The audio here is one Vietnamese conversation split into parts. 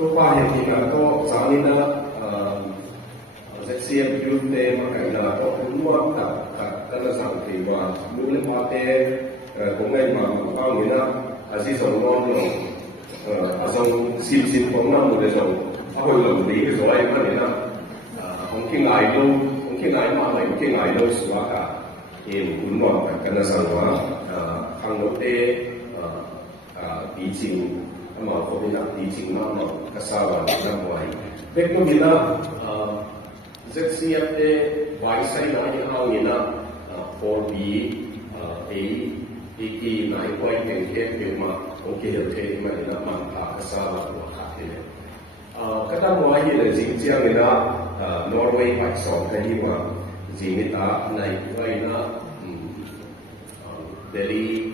tôi qua hiện thì là có giáo nên là rất xem YouTube để mà cái là có cũng muốn tập là rằng thì và muốn lên qua thế cũng ngay mà bao nhiêu năm chỉ dùng ngon rồi dùng sim cũng năm một dùng hồi lần lý cái rồi mà đấy là không khi ngại mà lại khi ngại đâu xóa cả thì cũng muốn cái là rằng là hàng nội tệ tí trình mà có bên là tí trình mà kasawa năm ngoài việc nó bị là rất siap de vai sai na ni hao ni na for b ki nai quay cái ke mà ok được thế mà ni na mang kasawa của khác thế cái đó ngoài như là gì chiang ni na Norway phải sống cái gì mà gì người ta này quay na Delhi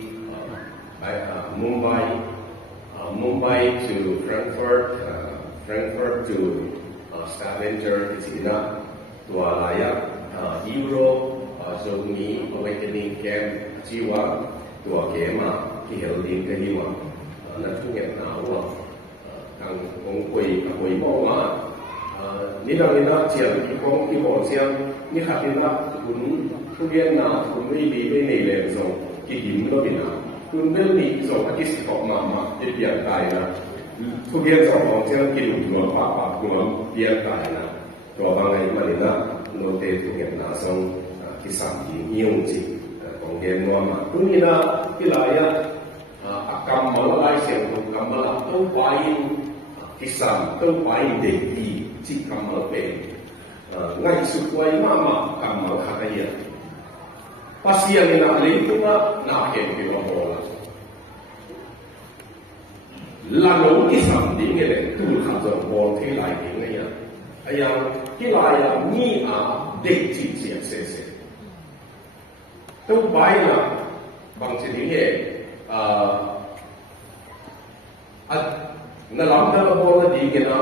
Mumbai to Frankfurt to Stavanger thì là tua layak Europe zone ni awakening camp jiwa tua kema ki helding cái gì mà nó thu nhập nào mà thằng cũng quỳ bỏ mà nila chiang ki bỏ chiang ni khát đi na cũng thu viên nào cũng đi bên này lên rồi ki điểm nó bị nào cũng bên này rồi cái sự học mà cái hiện tại là thu viên rồi họ chiang ki đủ nguồn pháp nguồn hiện tại làตัวบางไงมาเลยนะโนเตตุเงียบนาทรงที่สามที่นิยมจิของเรียนว่ามาคุณนี่นะที่หลายกรรมมาละลายเสียงของกรรมมาละต้องไปที่สามต้องไปเด็กดีที่กรรมมาเป็นง่ายสุดไว้มากกรรมมาขาดเยอะภาษาเนี่ยนะเลยตัวน่าเห็นที่ว่าโบราณละโน้ที่สามดิ้งเนี่ยตู้ขัดจนโบราณที่หลายดิ้งเนี่ยที่ลายนี่เด็กจีเสียเสียต้องไปนะบางทีนี่นั่นหลังจากเราบอกว่าดีกันนะ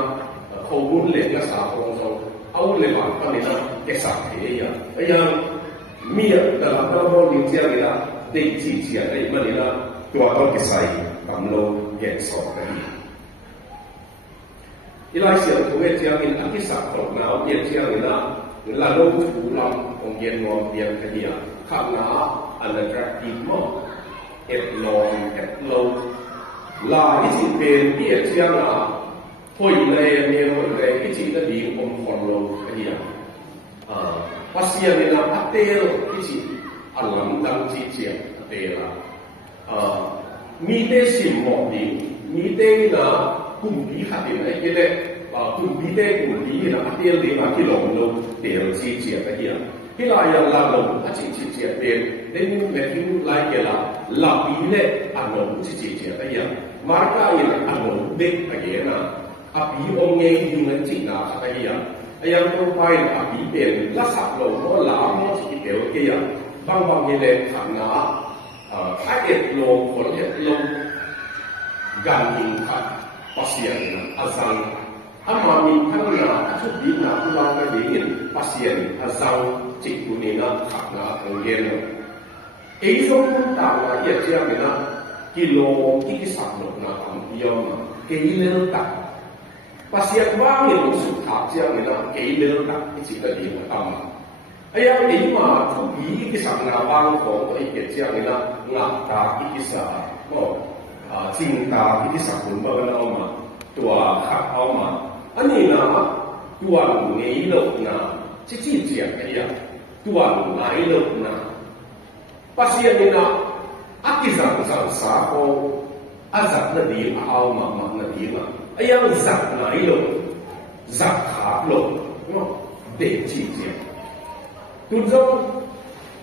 เขาบุญเลี้ยงสาวของเราเอาเลี้ยงมาคนนี้นะเด็กสาวที่มีนั่นหลังจากเราบอกดีเจ้านี่นะเด็กจีเสียได้มานี่นะตัวต้องกิจใส่กำลังแก่สอบกันที่เราเสียตัวเจ้านี่อันที่สักของเราเจ้านี่นะเราโลกถูกลำของเย็นนอนเย็นกันเนี่ยข้างหน้าอันนั้นจะดีมากเอ็ดลองเอ็ดโลลาที่สิเป็นที่เจ้าน่ะถอยเลยเนี่ยถอยเลยที่สิก็ดีของคนโลกันเนี่ยภาษาเนี่ยนะอัตเตลที่สิอันหลังดังจีเจียอัตเตละมีแต่สิ่งหมอกดีมีแต่นะกุมบีขัดยังไงก็ได้กุมบีได้กุมบีนะเตี้ยเลยมาที่หลงลงเตี้ยจีเจียไปเหี้ยที่ลายยังลาลงจีเจียเป็นได้ยินแม่ที่ลายเกล่าลาบีเล่อันลงจีเจียไปเหี้ยมาร์ก้ายังอันลงเด็กไปเหี้ยนะอบีองเงยยิงเงินจีน่าไปเหี้ยยังต้องไปอบีเป็นลักษณะลงก็ลาโมจีเดียวเกี่ยบางยังเลยขันนะถ้าเอ็ดลงคนเอ็ดลงการยิงขัดpasien azang amami kana tudina ulanga dingin pasien azang cikunina khakna anggen eizong ta na ye chiamina kilo ikisakno na ampiom keilel ta pasien wangin su ta chiamina keilel ta ichita di tam aya eima thubi ikisakna bang ko ike chiamina ngata ikisa ko chính ta cái sản phẩm bao nhiêu mà tua khác áo mà anh nhìn nào tua ngày lộc na chỉ chuyện cái gì tua ngày lộc na bác sĩ anh nào cái rằng xã hội giặc là gì áo mà là gì mà anh giặc ngày lộc giặc khác lộc để chỉ chuyện tuần sau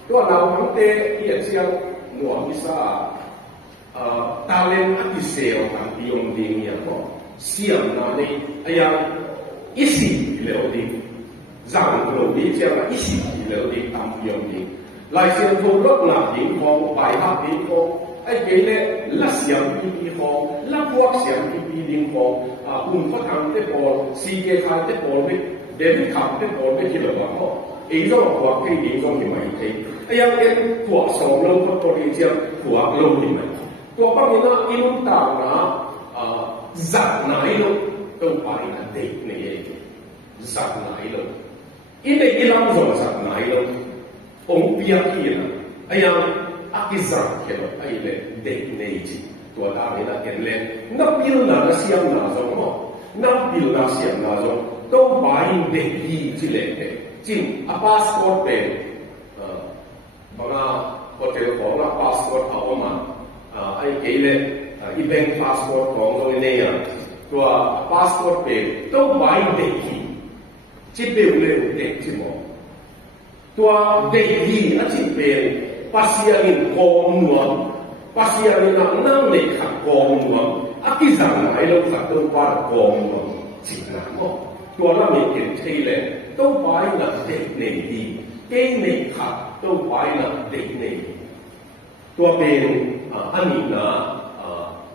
tua nào cũng thế hiện象mua visa talent at iseo ang iyong dingya ko siyam na ni ayang isi ilaw din zang lo di siya na isi ilaw din ang iyong ding lai siyang tulog na din ko bai hap din ko ay kele la siyang pipi ko la buwak siyang pipi din ko kung patang te po sige ka te po mit David kam te po mit hilawa ko izo buwak kay din ko himay kay ayang buwak song lo ko rin siya buwak lo himayตัวป้ามีนะอินุตานะจัดไหนลูกไป都把你的地你嘅實奶咯，因為一諗做實奶咯，我邊一啦，哎呀，阿啲實嘅咯，哎咧地你字，ตัว大你啦見咧，那邊那香那種哦，那邊那香那種都把你地意之類嘅，即阿 passport 嘅講啊，我哋講啦 passport 頭啊嘛，哎幾咧一邊 passport 講到呢樣。ตัว passport เป็นต้องไว้เด็กที่ที่เป็นเรื่องเด็กที่มองตัวเด็กที่อาจจะเป็นภาษาเงินกองหน่วยภาษาเงินนั่งในขัดกองหน่วยอาทิตย์สั่งไหนเราสั่งต้องว่ากองหน่วยสิ่งนั้นตัวเราไม่เก่งใช่เลยต้องไว้หนักเด็กในดีเก่งในขัดต้องไว้หนักเด็กในตัวเป็นอันนี้นะ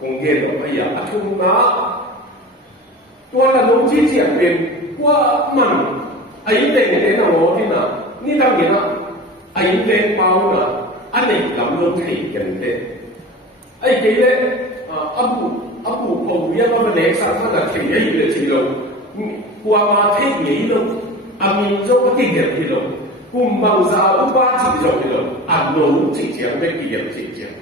คงเกี่ยวกับอย่างทุ่งนาตัวละน้องที่เจียนเป็นว่ามันไอ้เด็กเนี่ยนะโว้ที่น่ะนี่ตั้งอย่างน่ะไอ้เด็กเปล่าน่ะอันนี้ลำน้องที่กันเด็กไอ้เด็กเนี่ยอาบุคงยังว่ามันเด็กสัตว์มันจะที่ยังอยู่ในที่เรากว่ามาที่นี้เราอามีโจ้ที่เดียวที่เรากุมบังซาอุบาที่เราที่เราอันน้องที่เจียนไม่เกี่ยวที่เจียน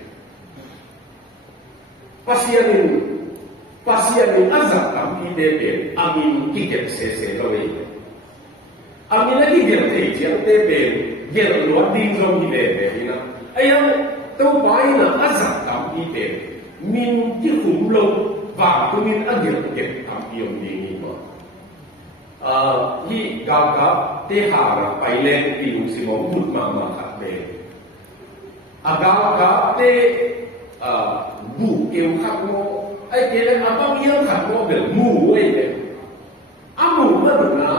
pasien ni azab kami debe amin kikep sese lowe amin lagi dia tejian debe dia luar ding zong debe ina ayam tau bai na azab kami debe min ki hum lo va tu min agir kep kami yong ding ni ma hi gaga te hara pai len ti si mo mut ma ma khat be agaga te bu keu khat moไอ้เกล้มาต้องเยี่ยมขัดว่าเป็นหมูไอ้เนี่ยหมูมันนะ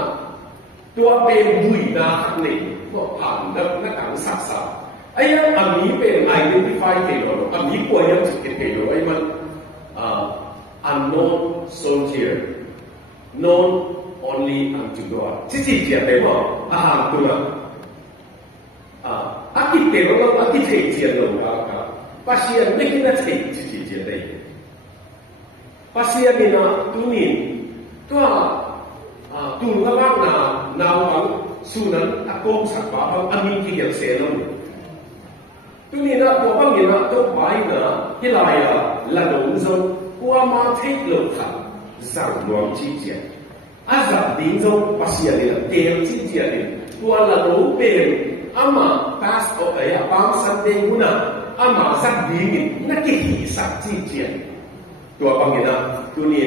ตัวเป็นบุยนาขัดหนึ่งก็ผ่านแล้วนักการศึกษาไอ้ยังอันนี้เป็น identify เกล้อันนี้ป่วยยังจะเกล้ไอ้มันunknown soldier known only unto God ที่จริงเกี่ยวกับอาหารตัวอาทิตย์เกล้เราอาทิตย์เที่ยงเราครับภาษาไม่กินอะไรที่จริงเกี่ยวกับpasien ni na tunin tua tu ngabak na nawang sunan akong sakpa ang amin kiyang selong tunin na ko bang ina to bai na hilaya ladong zong kwa ma thik lo kha zang nuam chi jian azab ding zong pasien ni na tel chi jian ni tua ladong pen ama pass o ya bang san ding una ama zak ding ni na ki hi sak chi jianตัวบางอย่างนะตัวนี้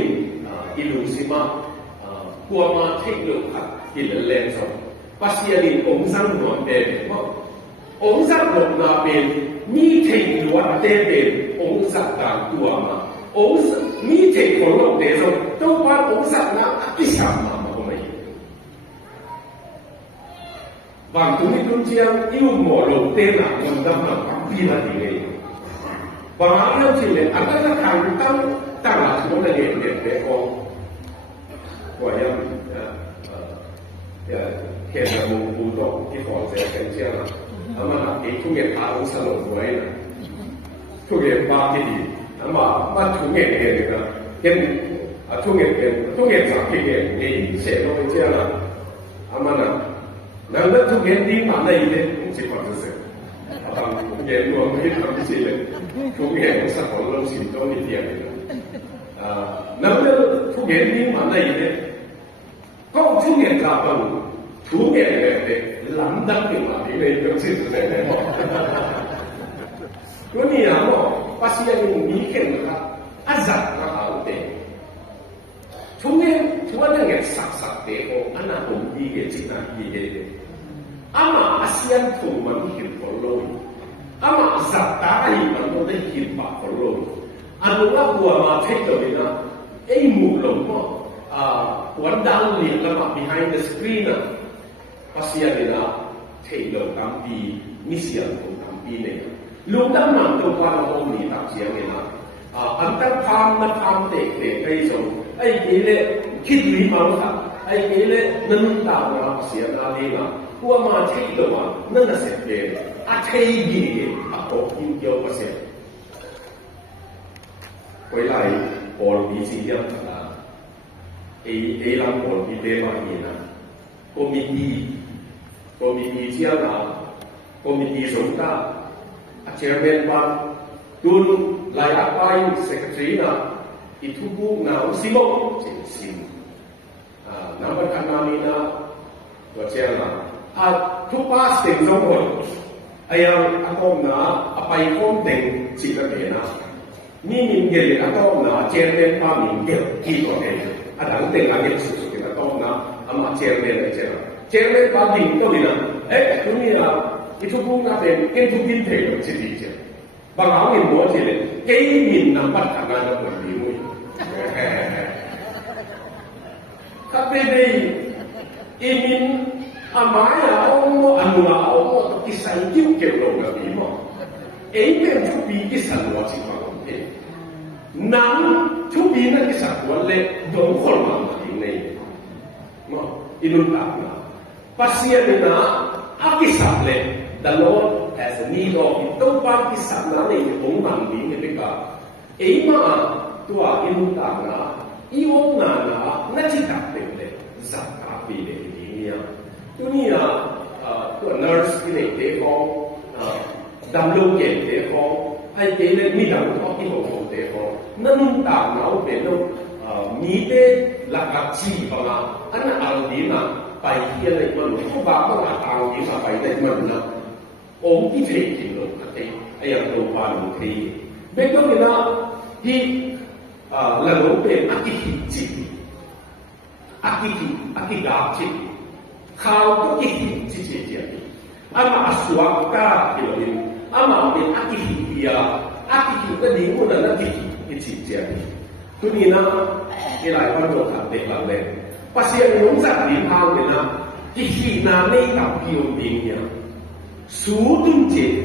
อิลูซิมากัวมาเทคโลขัดกินเลนส์ภาษาดินองค์สังหวนเป็นว่าองค์สังหวนนาเป็นมีเทคโลวัดเตเป็นองค์สังการตัวมาองค์มีเทคโลวัดเตสต้องว่าองค์สังนะที่สามมาก็ไม่บางตัวนี้ตัวเชียงยิ่งหมอลงเตน่ะมันดำหนักปีละทีเลยบางเรื่องที่เนี่ยอันนั้นทางตั้งหลักของเราเนี่ยเป็นของว่ายังเห็นมุมบูดอกที่ขอเสียกันเชื่อนะอามาไอ้ทุกอย่างพาองสนุกไว้นะทุกอย่างพาที่ดีอามาทุกอย่างเนี่ยนะเห็นทุกอย่างสักที่เนี่ยนี่เสียเราเป็นเชื่อนะอามานะนั่นแล้วทุกอย่างดีมาได้เนี่ยสิความรู้สึกทำเย็นรวมไม่ทำสิเลยทุกอย่างสักของเราสิ่งต้องมีเดียวเลยนั่นแล้วทุกอย่างนี้มาได้เนี่ยก็ทุกอย่างกลับมาทุกอย่างเนี่ยหลังดังขึ้นมาที่เลยเป็นสิ่งที่ไหนหมดก็นี่นะหมอภาษาอย่างนี้เก่งนะครับอาจัดนะเอาเด็กทุกอย่างสักเด็กอันนั้นผมดีเกินจริงนะดีเกินอามาอาเซียนถูกมันหินคนโลกอามาสัตตาอีมันก็ได้หินปากคนโลกอันนั้นบัวมาเทคเลยนะไอ้หมู่หลงก็วันดาวเรียนแล้วมา behind the screen นะภาษาเนี่ยนะเทคลงตามปีมิเซียนลงตามปีเนี่ยลูกตั้งมันตัววันเราหนีตามเสียงเนี่ยนะอันตั้งความเด็กไปส่งไอ้นี่เลยคิดดีมั้งครับไอ้นี่เลยนั่นตามเราเสียงอะไรนะกัวมาเทคเลยว่านั่นน่ะเสร็จเลยอาเทยีอาโตกินเยอะกว่าเสร็จ回来我理解一样 làm một cái đề mà gì nè committee chia là committee chúng ta chairman ban tuân lại apply secretary na itu bu na simok sim number kanami na to chair na thu pass ting trong hội ayang atom na apay kom ting chỉ là thế na mình cái atom na chairman ban mình cái kỹ thuật này đang tình anh sự cái atom na ama chairman này chairman ban mình đâu đi na cái này là itu bu na bên cái thu tin thể được chỉ đi chứ bằng áo mình muốn gì đấy cái mình nằm bắt khả năng là quản lý mũi các bên đây mình mãi là ông ăn là ông cái sản xuất kiểu đồ là gì mà ấy bên chú bị cái sản xuất chỉ bằng ông thế nắm chú bị là cái sản xuất lên đúng không mà cái này mà inun tak na pasien na cái sản lên the Lord has a need of it. Don't buy this up now, you don't want me to pick up. Ema, to our inutana, Iona, Natikapele, Zakapi, Tunia, to a nurse in a day hall, Damloke, day hall, I gave it me down talking about day hall. None now, they know, Mide, Lakachi, Anna Aldina, by here, like one, who baba, Aldina, by that one. Ông cái chuyện gì rồi cái ai ở đâu qua đâu thì bên đó người ta thì lần đầu tiên ăn cái gì ăn cái gạo gì khao cái gì ama suaka kiểu gì ama bên ăn cái gì cái gì cũng là cái gì tôi nghĩ là cái lại quan trọng là để làm lên bác sĩ muốn giảm điểm thao thì là cái gì là lấy tập kiểu gì nhỉ suudun je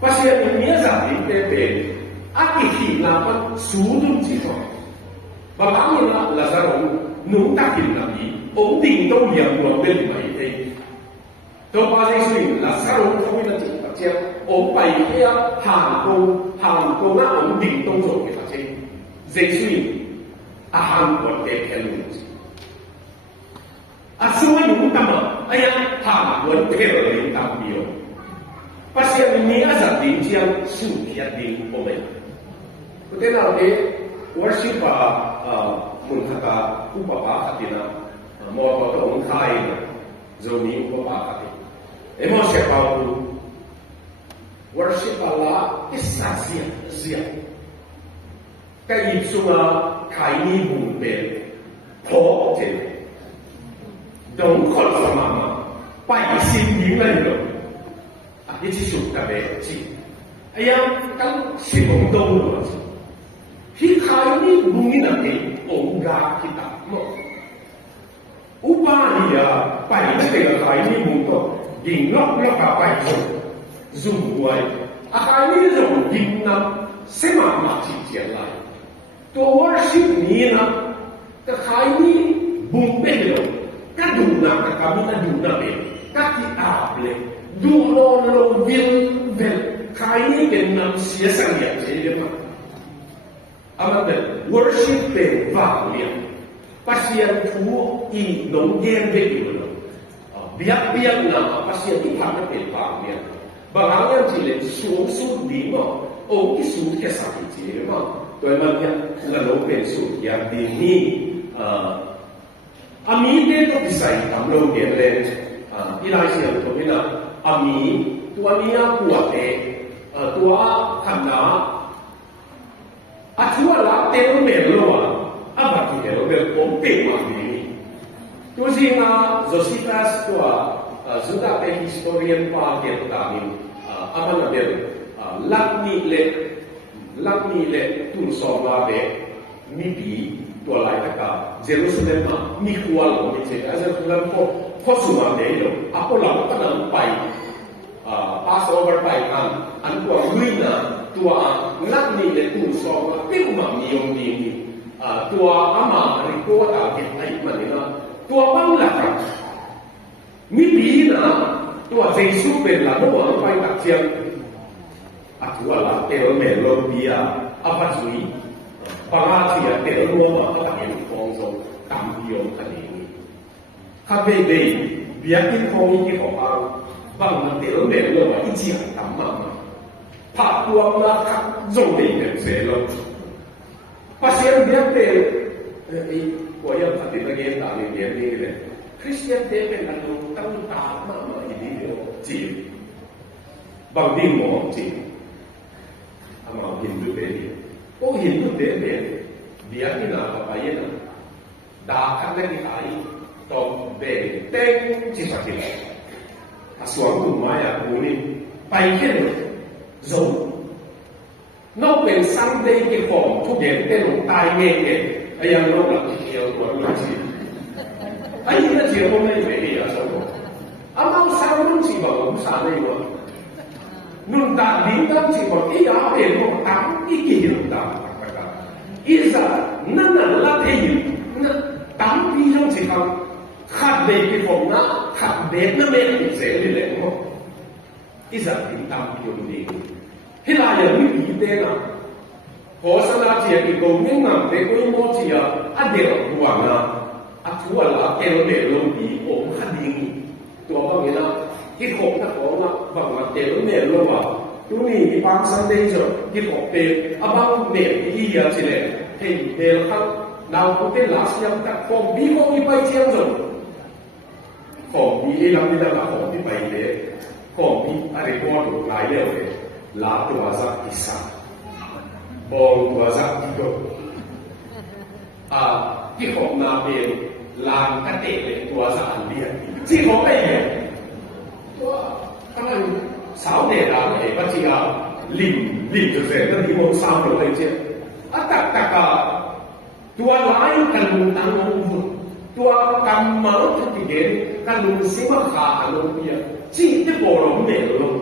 pasien ini za di pepe aki hinapan suudun je to babang ina lazaro nung takin nabi ông tình đâu yang lo bên mai đây to ba sai suy lazaro không biết là chỉ phát triển ông bảy kia hàng công na ông tình đâu rồi cái phát triển dây suy hàng còn cái luôn semua yung tama ayang hamon pero yung tambio pasien ini azab din siang sukiat din omay kutin na worship munhaka upapa katina mo ko tong kai na zoni upapa katina emo siya pa worship Allah isasia siya kay sunga kai ni bumbe po je đồng con là mà bài xin những lần rồi cái chỉ số cả về chỉ ai em các xin ông đâu rồi khi khai ni bung ni là cái ông gà cái tập mà upa ni à bài cái là khai ni bung to đình nó cả bài rồi dùng quay khai ni rồi đình năm sẽ mà chỉ tiền lại tôi worship ni na cái khai ni bung bên rồi các duna kami na duna be các able du lo vil vel kai ben nam sia sang ya je ma amade worship be va ya pasien tu I dong yen be lo biak na pasien ti pa be va ya barang yang chỉ lên xuống xuống đi mà ô cái xuống cái sao thì chỉ mà tôi mà là nó bên xuống yang đi ni Ami dia tu bisa tamlo dia le, ilai siapa tu bila ami tua ni kuat tua kena, tua lah telu melo apa tu melo melo ompe mami. Tu sih Josephus tua sudah ke historian pa dia kami apa nama lakni le tu soba be mimpi tua lain kata Jerusalem ni kual ni cakap Jerusalem ko semua deh lo apa lah kita nampai Passover pai kan tua ruina tua nak ni le tu so tapi rumah ni yang ni tua ama riko tak kita mana tua bangla kan mimpi tua Yesus bela doa pai tak siap tua lah tero melo dia apa sui 把阿姐点罗嘛，他打给光中打用他的，他被别人方一个好啊，帮他点点罗嘛，一起很打嘛，怕光那他肉的人谁了，把先别被我要他点那个打的点那个的，Christian 点点那种当打嘛嘛一定要接，帮你我接，阿妈Hindu点点。Có hiện thực đến việc như là phải như là đã khắc lên cái tổng về tên chỉ phải gì xuống cùng mai cùng đi bay cái rồi nóเป็นsang đây cái phòng thu điện tên là tai nghe cái ai ăn nó là cái điều của nó gì ai như là chuyện hôm nay về đi ở đâu ông sang nó chỉ bảo ông sang đây mà nun ta đến đó chỉ có cái áo để một tắm cái gì đó ta, ý là nó là thế gì, nó tắm đi trong chỉ không khát về cái phòng nó khát về nó mệt thì sẽ đi lên không, ý là đến tắm dùng đi, thế là giờ mới bị thế nào, họ sẽ là chỉ cái công nhân làm để có một chỉ là ăn đều hoàn là, ăn thua là cái nó để luôn bị ốm khát đi,ตัวก็มีนะที่หกถ้าของว่าบางวันเจอเนี่ยรู้ว่าตัวนี้บางสันเดย์จะที่หกเตะบางเนี่ยที่ยาสิเลยเห็นเดลครับดาวพุทธลาสยังแต่ของบีของที่ไปเชียงจนของบีเราไม่ได้มาของที่ไปเลยของบีอะไรก็ถูกหลายเรื่องเลยลาตัวซักกิสาบองตัวซักกิโกที่ของนาเป็นลานกระเตะเลยตัวซักอันเดียที่ของไม่เห็นตัวทั้งนั้นสาวเด็กเราเห็นว่าจริงอ่ะลิ่มจะเสร็จแล้วที่มันสาวเราเลยเจ้าแต่ก็ตัวร้ายกันลุงตังลุงตัวกำมาที่เห็นกันลุงซิมาขาลุงเบียจีที่บ่อลงเด็กลุง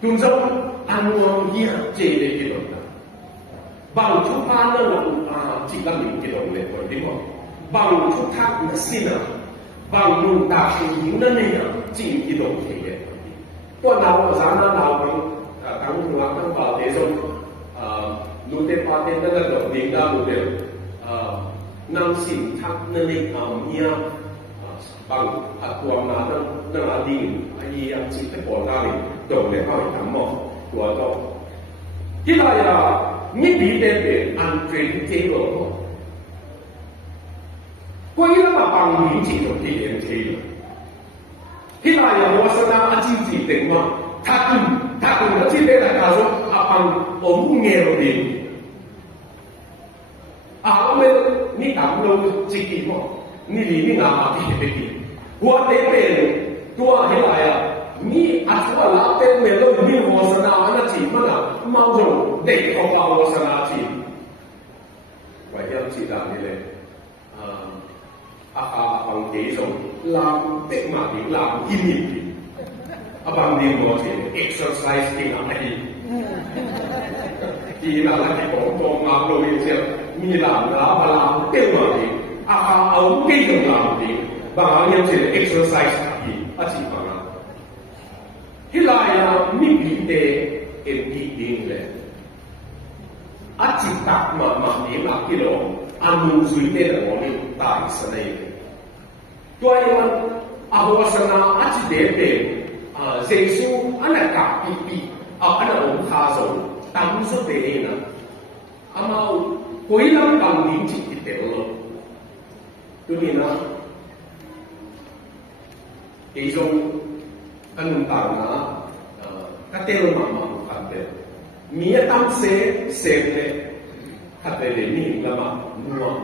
จุนเจ้าอันวังเยี่ยเจเลยกิโลนะบางทุกบ้านนั่นเราจีกันหนึ่งกิโลเลยคนที่บอกบางทุกท่านนั่นสินะบางลุงตาเป็นหญิงนั่นเองจีกิโลเทียตัวเราสามนั้นเราเป็นทั้งหัวทั้งบ่าวเดี๋ยวลูกเด็กพาเต้นนั่นก็เด็กได้ลูกเด็กนำสิ่งทักนั่นเองเนี่ยบางตัวมานั่นดีไอ้ยังสิ่งที่ปวดได้ตรงเนี่ยเขาทำหมดตัวโตที่เราไม่บีเด็กอันเทรนเทโลก็ยังมาบังมิจิตที่เรียนเทโลที่เราวาสนาอาชีพที่เต็มมาถ้าคุณที่ได้แต่การ说บังอมเงลดีไม่นี่ตามเราจิกิมั้งนี่ลีนี่นามาที่เด็กหัวเด็กเป็นตัวเท่าไหร่นี่อาจจะรับเต็มเมลนี่วาสนาอันนั้นจีมันมั่งจงเด็กของเราวาสนาจีไว้ยังจีดังนี่เลยบางทีส่งลามเด็กมาถึงลามกินอิ่มบางทีเราเห็น exercise ที่อะไรที่นั่นแหละที่ผมตรงมาโดยเฉพาะมีลามน้ำลามเต็มมาถึงเอาเกี่ยวลามถึงบางอย่างเช่น exercise ที่อาชีพงานที่ลายมีปีเตเอ็มดีดิ้งเลยอาชีพตักมาเองที่เราอันนู้นสุดเด่นของนี่ตายสนายตัวยังอาหัวสนาอาชีพเด่นเจสูอันนั้นกับปีอันนั้นองค์ข้าส่งตั้งสุดเด่นนะอามาคุยแล้วตั้งดิ้งจิตเด่นเลยตัวนี้นะเจสูอันนั้นต่างนะก็เตลมากันเด่นมีตั้งเซเลยถ้าเป็นเรื่องนี้แล้วมาหน่วง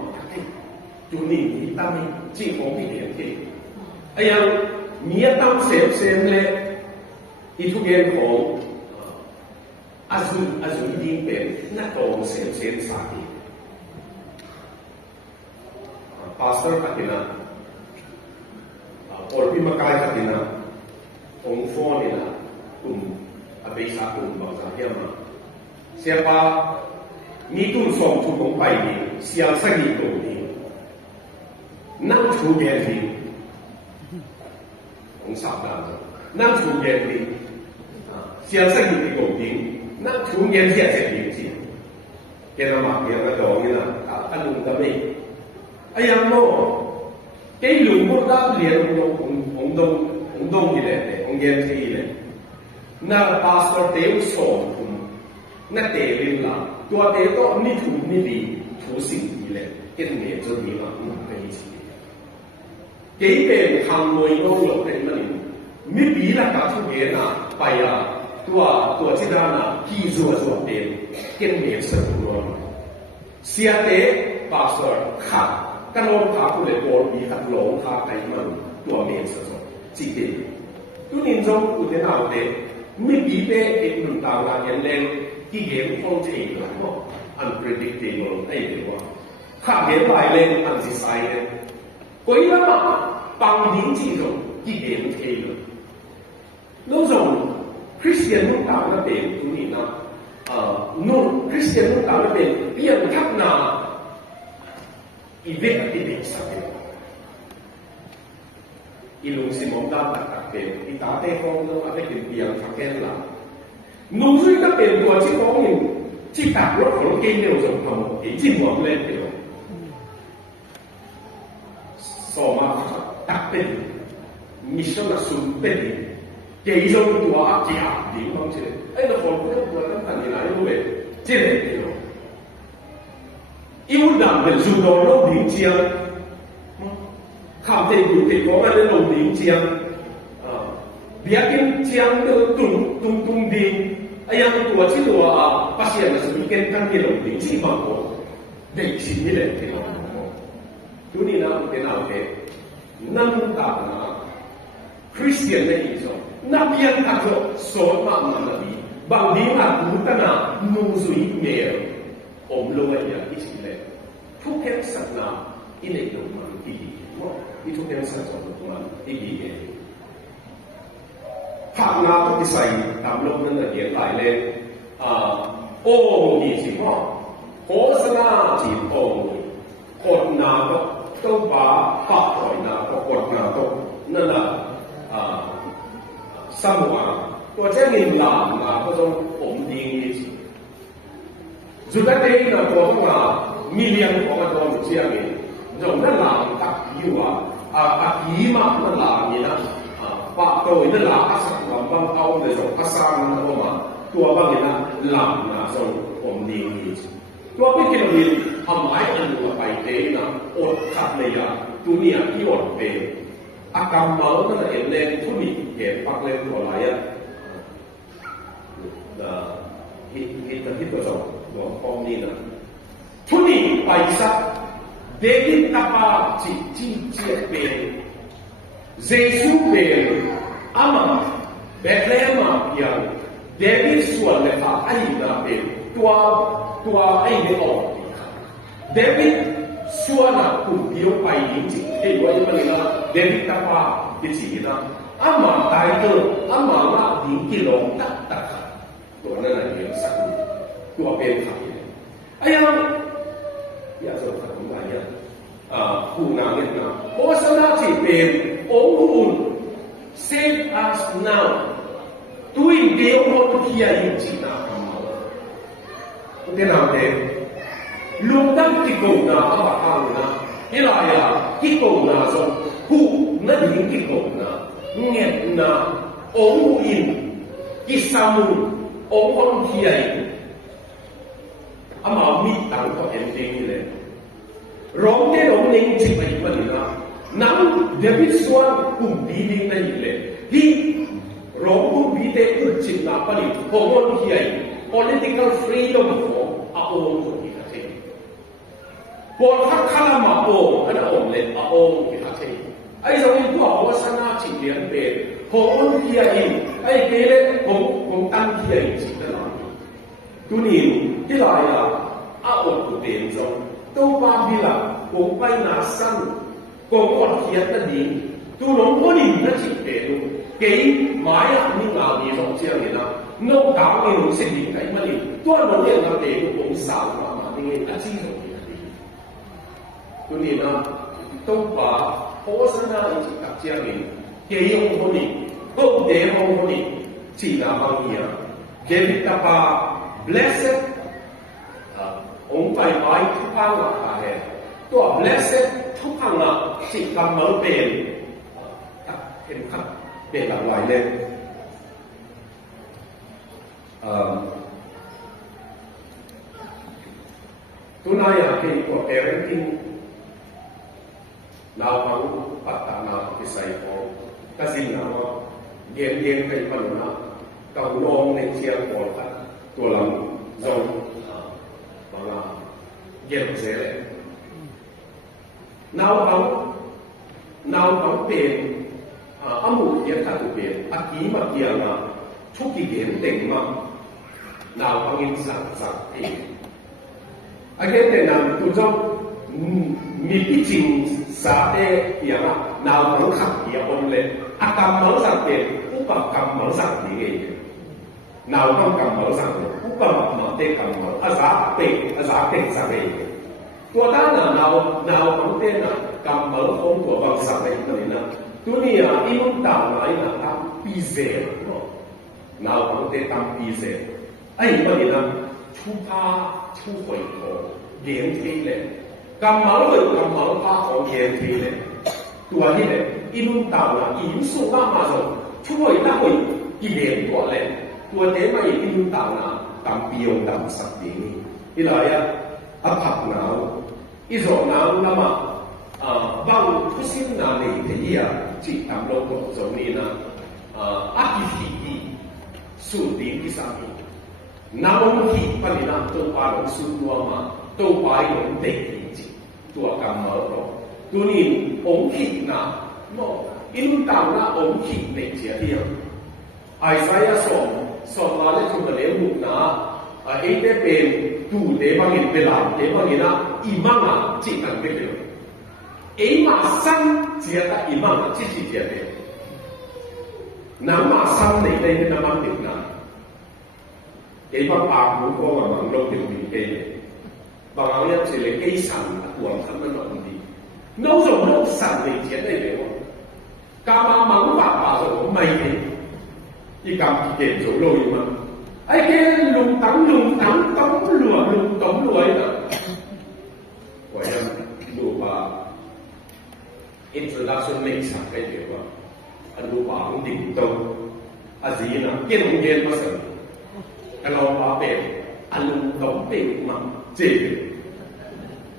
จุดนี้ตั้งจริงของที่เห็นที่ไอ้ยังมีตั้งเซมเลยอีทุกอย่างของอาจุดีเป็นนักโตเซมสาธิตพาสเตอร์ขัดดินะโอลิมากายขัดดินะองค์ฟอนนี่นะกลุ่มอาเบสากลุ่มบางสังเกตมาsiapa ni tu song tu kong pai ni siang sa ni ko ni nang chu gen ni ong sa da nang chu gen ni siang sa ni ko ni nang chu gen sia sia ni ji cái nó mặc cái nó đồ như là cả lùng cái gì ai ăn mô cái lùng một đáp liền ông đông như này ông nghe thấy này na pastor đều sống na tế lên là tua tế đó ni thủ ni đi thủ sinh như này cái này cho你嘛cái gì cái bên hàng người đâu được cái mà mi bị là cả thứ gì na phải à tua chỉ là na khi rùa đến cái này sẽ luôn xia tế pastor khác cái lồng khác của lễ bộ bị khác lồng khác cái mà tua miệng sẽ rồi chỉ để tôi nhìn trong của thế nào thế mi bị bé cái mình tạo ra nhân lên cái game không thể là không unpredictable ấy được không khác game lại lên undecided có ý mà bằng những gì rồi cái game thế rồi nó dùng Christian lúc tạo ra để tôi nhìn nó nôn Christian lúc tạo ra để biến thắp nào event ở cái định sao ilung si mong ta tak pen itate kong no ate kin piang thaken la nu sui ka pen tua chi kong ni chi tak lo ko ke ne zo thong ki chi mo le te lo so ma tak pen mission la sun pen ke zo tua ki a di mong che ai no ko ko ta tan ni la yo we che le te lo yêu đam de zu do lo di chi khảo thầy cụ thể có cái lồng tiếng chiang, biết cái chiang nó tung đi, ai yang tua chỉ tua pasien là sự kiện tăng cái lồng tiếng chỉ bằng một, để chỉ như thế thì nó, chú đi nào thế năm tạo là Christian này rồi, năm yang tạo cho số mà là gì, bằng đi mà cũng ta nào nu duy mèo, lôi ya cái gì này, thuốc hết sạch nào, cái này đúng mà cái gì đi thuốc hết sạch rồi đúng mà cái gì vậy phát nào cái sai tạm lúc nên là hiện tại lên ôm gì chỉ có cố sana chỉ ôm cột nào đó đâu bà phát khỏi nào có cột nào đó nên là sinh hoạt或者連男嗰種穩定嘅事，如果你那講million 講嘅多唔知係咪，用得男特要幾嘛咁男嘅啦，百度得男10萬蚊歐就做13嗰嘛，ตัวบางอย่าง男做穩定嘅事，ตัว邊幾年係買人嘅幣地นะอดขัดเลยตัวเนี่ยที่อดเป็นอากรรมเมานั่นเองเล่นทุนิเห็นปักเล่นตัวไหนhit個就方面啦。ทุนีไปสักเดวิดตาบาจีเจียเป็นเยซูเป็นอามาเบธเลมมาเพียงเดวิดส่วนเลยค่ะไอ้น่ะเป็นตัวไอ้เนี่ยออกเดวิดส่วนน่ะคุณเดียวไปจริงๆที่ว่าอย่างนี้นะเดวิดตาบาที่จีนะอามาตายตัวอามาว่าหญิงกิโลตักตัวนั่นแหละเรื่องสังตัวเป็นไข่ไอ้ยังอยากจะถามว่าอย่างผู้นำเนี่ยนะโฆษณาที่เป็นองค์อุ่น save us now ตัวเดียวคนที่ยังจีน่าทำมาเดี๋ยวนั้นเองลุงตั้งที่กูน่าเอามาทำนะที่ไรที่กูน่าส่งผู้นั่นยิงที่กูน่าเงียบน่าองค์อุ่นที่สามุองค์คนที่ยังอามามีตังก็เห็นจริงเลยร้องได้ร้องเองจริงไปอีกวันนึงนะนั่งเดวิดส่วนกุมบีดิ้งได้อีกเลยที่ร้องกุมบีเตอุจิตนาปนิพงศ์ที่ยัง political freedom ของอาองค์ที่เขาใช้พอทักข้ามาโองอันนั้นองค์เลยอาองค์ที่เขาใช้ไอ้สมัยพวกวาสนาจิตเลี้ยงเป็นพงศ์ที่ยังไอ้เกเรผมตั้งที่ยังจิตนั่นแหละตัวนี้ที่ไรอาองค์เป็นจงตัวบางทีผมไปนาสั้นก็อดเขียนนั่นเองตัวหลวงพ่อนี่นั่นจิตเป็นกี่หมายนี่งานนี้สองเชียงนี่นะนกดาวนี่หนูสิ่งนี้ไงมันนี่ตัวหลวงเนี่ยเราเองผมสาวมาที่นี่อาชีพของนี่ตัวนี้นะตัวบ้าโฆษณาอีกกับเชียงนี่กี่องค์คนนี้ก็เดี๋ยวองค์คนนี้จีน่าบางอย่างเดวิดตาบา blessed ข้างหลังอะไรตัว blessed ทุกครั้งละจิตกำเนิดเป็นเห็นครับเป็นอะไรเนี่ยตัวนายที่พวก parenting เราเอาปัตตานาที่ใส่ของก็สิ่งนั้นว่าเย็นไปปัญหาเกาลงในเชียงก่อนครับตัวเราจงบางเย็นเสียเลยเราเอาเป็นอามุขเย็นถ้าตัวเป็นอากีมาเกียร์มาทุกที่เห็นเต็มมาเราเอาอินสั่งเองอาเกแต่นั้นตัวเจ้ามีพิจิงสาเตอย่างนั้นเราต้องขับเกียร์บนเลยอากรรมเราสั่งเป็นอุปกรรมเราสั่งเองเราต้องกรรมเราสั่งเป็นอุปกรรมเราเตะกรรมเราอาสาเป็นสั่งเองตัวด้านเราต้องเต้นกรรมเราคงตัวบางสั่งเองตัวนี้นะตัวนี้อีนุ่มต่างไหนนะทำปีเซ่เราต้องเต้นทำปีเซ่ไอ้ตัวนี้นะ出发出回头連飛咧，咁某花好連飛咧，ตัวนี้咧，一路到啦，元素慢慢就出去得去一連過咧，ตัว點乜嘢一路到啦，咁標咁實點，一來啊拍腦，一做腦啦嘛，幫出先嗱嚟睇啊，即係咁多個種呢啦，一提數點啲上面。น้ำที่ปนินะตัวปลาหลงสูตัวมาตัวปลาหลงเด็กจริงตัวกรรมเราตัวนี้องค์ขิดนะโน่อินตามนะองค์ขิดในเจียเดียวไอ้สายสอนมาเล่นชุดเลี้ยงบุกนะไอ้เด็กเป็นดูเด็กบางอย่างเป็นหลานเด็กบางอย่างนะอิมังอ่ะจิตกันไม่เป็นไอ้มาสั่งเจียกับอิมังอ่ะจิตเจียเดียวน้ำมาสั่งในในน้ำมันติดนะ幾番白虎哥啊，問到條面機，白牛一次你機神黃神乜落啲，撈做撈神嚟錢嚟嘅喎，夾硬猛白白就唔係嘅，依咁嘅做撈嘢嘛，哎嘅龍等咁來啊，為咗錄啊 introduction 未實嘅嘢喎，啊錄啊咁點到，啊是啊，見不成。kalau pape alung dompe ma je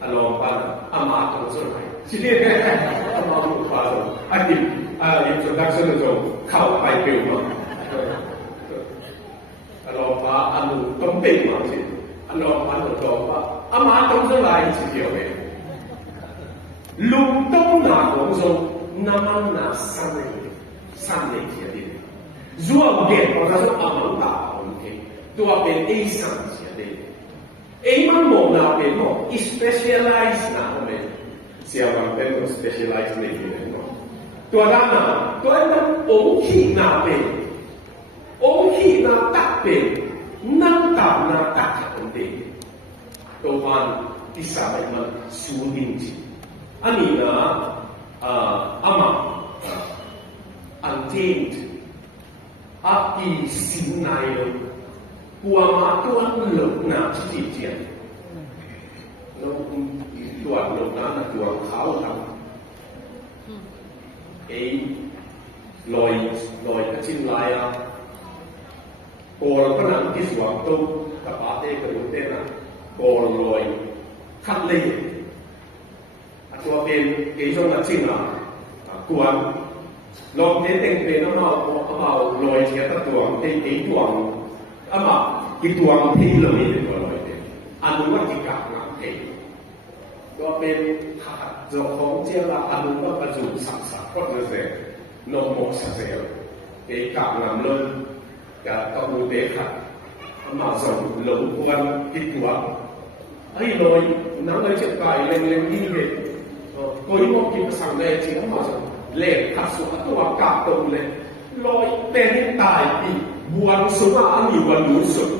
along pa ama tong so hai sini ama lu pa so adi introduction so khao pai pe ma along pa alung dompe ma je along pa lo do pa ama tong so lai chi dio ke lung tong na tong so naman na san ne chi adi zuo ge ko sa so ama taตัวเป็นเอสันเสียเลยเอมันมองนาเป็นมอง specialize นะมันเสียวันเป็นตัว specialize ในที่นั้นตัวนั้นนะตัวนั้นองค์ที่นาเป็นองค์ที่นาตักเป็นนั่งตามนาตักคนเดียวตัวมันที่สามมันสูงจริงอันนี้นะอามาuntamed อาอีสินนายตัวมาตัวหลงน้ำที่เจียนแล้วตัวหลงน้ำตัวเขาทำลอยกระชิ้นลายโกลก็นั่งที่สวมตู้กับอาเต้กระดูกเต้นโกลอยคัดเลยตัวเป็นเกี่ยวกับชิ้นละตัวลองเต้นเป็นน้องเอาลอยเสียตัวเต้นตัวอามากิตัวมันที่เราไม่ได้ตัวเลยอันนู้นว่ากิกับงานเองก็เป็นขาดเจ้าของเจ้าละอันนู้นว่าประจุสักก็จะเสร็จนมหมดเสร็จเกี่กับงานเลยกับตัวเด็กขาดอามาส่งหลงควันกิตัวไอ้ลอยน้ำเลยจะกลายเล็งๆนี่เลยก็ยิ่งมองกินสั่งเลยจริงอามาส่งเล็กขาดสุดตัวกับตรงเลยลอยเป็นตายปีbuồn sống ăn nhiều buồn đủ sống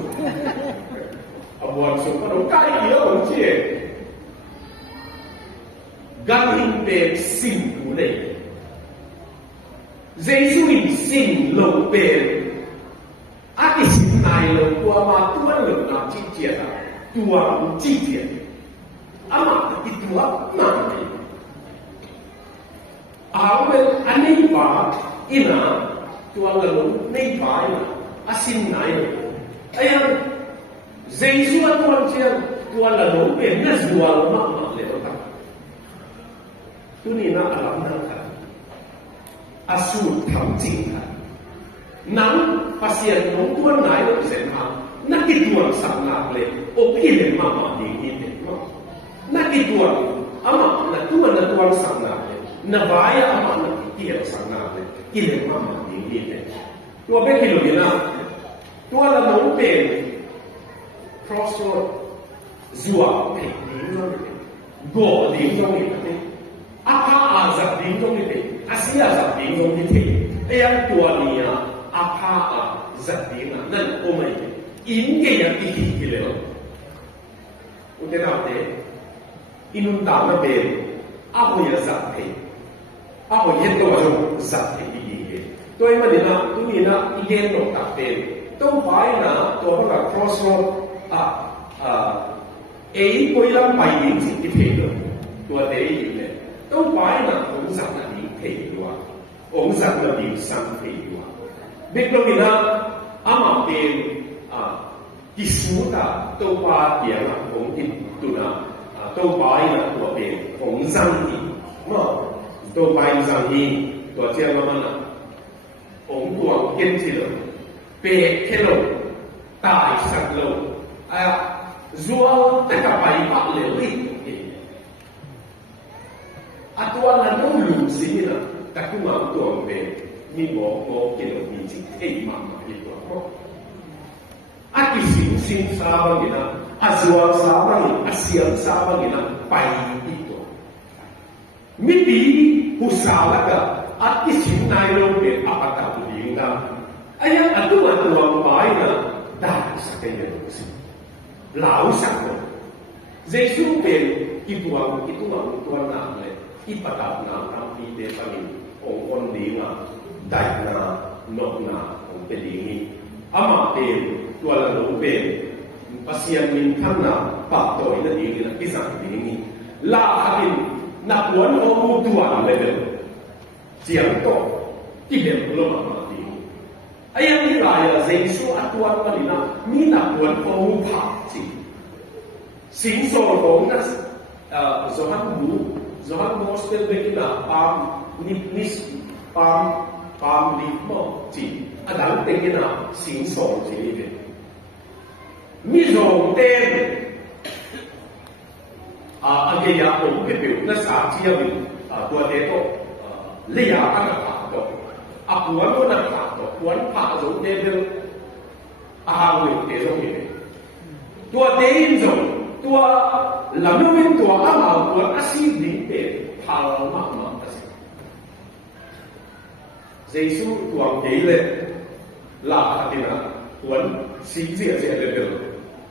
buồn sống có đâu cái gì đó không chứ gắn hình về sinh của này Giêsu sinh lâu bền cái sinh này là qua mà tuân lực làm chi tiết tua chi tiết ama itua mami awen anei ba ina tua lalu nei ba ina asin nai ayam Giêsu tuan chiang tua lalu ben na zual ma le ta tu ni na alam na ka asu tham jing ka nang pasien nong tuan nai lo sen ha na ki tuan sang na le o ki le ma ma di ni le ma na ki tuan ama na tuan sang na le na vaya ama na ki le sang na le ki le ma ma di ni le tua be ki lo ni na tua la nong ben crossroad zua pe ding lo ni go ding lo ni pe apa azab ding lo ni pe asia azab ding lo ni pe ayang tua ni ya apa azab ding na nan o mai in ke ya ki ki le lo ude na te inun ta na be apo ya azab pe apo yen to wa jo azab pe ki ki toi ma ni na tu ni na yen lo ta pe to bai na to ba crossroad ấy quay lắm bài điểm gì cái thể được tua tế gì này đâu phải là ông giặc là điểm thể được ông giặc là điểm sang thể được biết đâu thì là ama bên cái số ta đâu qua tiền là ông điểm tu na đâu phải là tua bên ông giặc thì mà đâu phải giặc thì tua chơi mà là ông tua kiến thiết rồi bề thế rồi tài sản rồi Zual tak apa ipak lelaki. Atuan la no lu sini la, tak ku mau tuan be, ni mo kilo ni cik mama itu apa. Aki sin sabang gina, azual sabang, asial sabang gina, pai itu. Miti husala ka, aki sin nailo be apa tak linga. Ayat atuan pai na, dah sakenya lusi. Lão sắc rồi, Giêsu bên tuan nào này, ipatat na tam pi de kami, ông con đi na, đại na, nộp na, ông bên đi, ama bên tuan là ông bên, pasien min tham na, bạc tội là đi là cái dạng đi, la habin na cuốn ông tuan lên được, chiang to, cái điểm luôn mà đi. Ayang ni raya Giêsu atuan malina, mi na cuốn ông phạt chỉ. Sin so kong na Zohan Gospel begina pam leaf mo chỉ adang tegina sin so chỉ ni be mi zong ten age ya ông cái biểu nó sa chi ya bi tua te to le ya ka na pa to apuan mo na pa to puan pa zong te be a wi te zong ni tua te in zong tua làm nó bên tua á màu tua á xí đỉnh để thảo mắc mắc cái gì Giêsu tua kỹ lên là hạt tiền à tuấn xí dễ lên được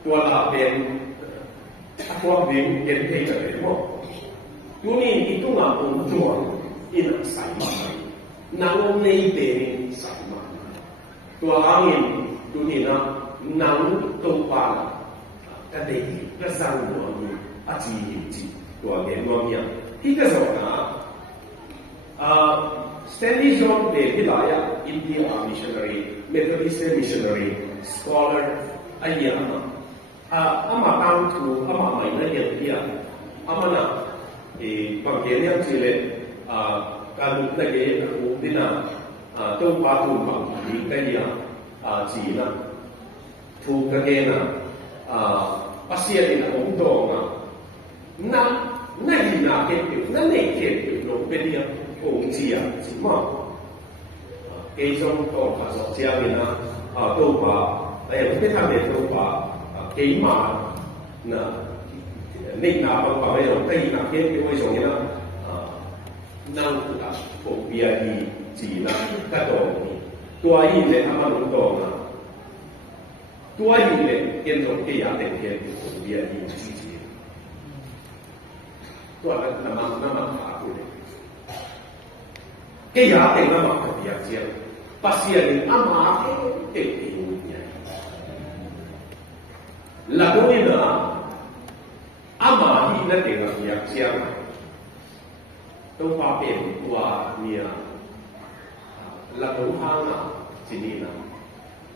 tua là bên tua bên kiến thấy là đấy không tua này itu nggak untung ini sai mah nang nei bên sai mah tua angin tua ni na nang tung pa cái đấy cái sang của mình chỉ hiểu chỉ của cái ngon miệng khi cái rồi Stanley John để cái lại India missionary Methodist missionary scholar anh em ama tang tu ama mai na hiện kia ama na bằng cái này chỉ là cái lúc này cái lúc đi na tôi bắt tu bằng cái gì chỉ là tu cái na pasien ina ông dong na hina ke na ne ke lo pe dia ông chia chỉ mà cái trong to cả số chia ina to ba ai cái tham để to ba cái mà na nên là bằng bằng cái cái na cái cái số ina năng là phổ biến đi chỉ là cái đó tua in để tham ăn dong na tua in để kiến thức cái giá tiền tiền phổ biến đi chỉ tua là nằm phá của cái giá tiền nằm phổ biến gì pasien ama cái là đối là ama 那点个也这样，都发变哇你啊，那东方啊，这里呢，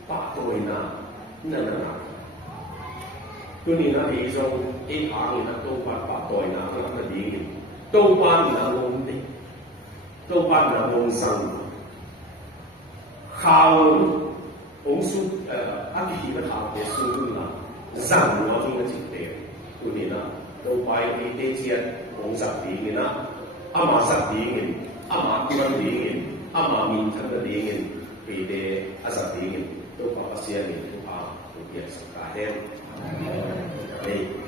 八对呢，那，ตัวนี้นะที่เราเอกหานี่นะตัวปัดปัดตัวนะแล้วก็ดีตัวปัดนะลงดิตัวปัดนะลงสังข่าวองสุอันที่มันทำเป็นสุดนะสั่งหัวที่มันจิตเดียวตัวนี้นะตัวไปที่เทียนองสักดีนี่นะอามาสักดีนี่อามาตัวดีนี่อามามีทั้งดีนี่ที่เดอาสักดีนี่ตัวปัดเสียนี่ตัวอาตัวเกียรติสักการเดียว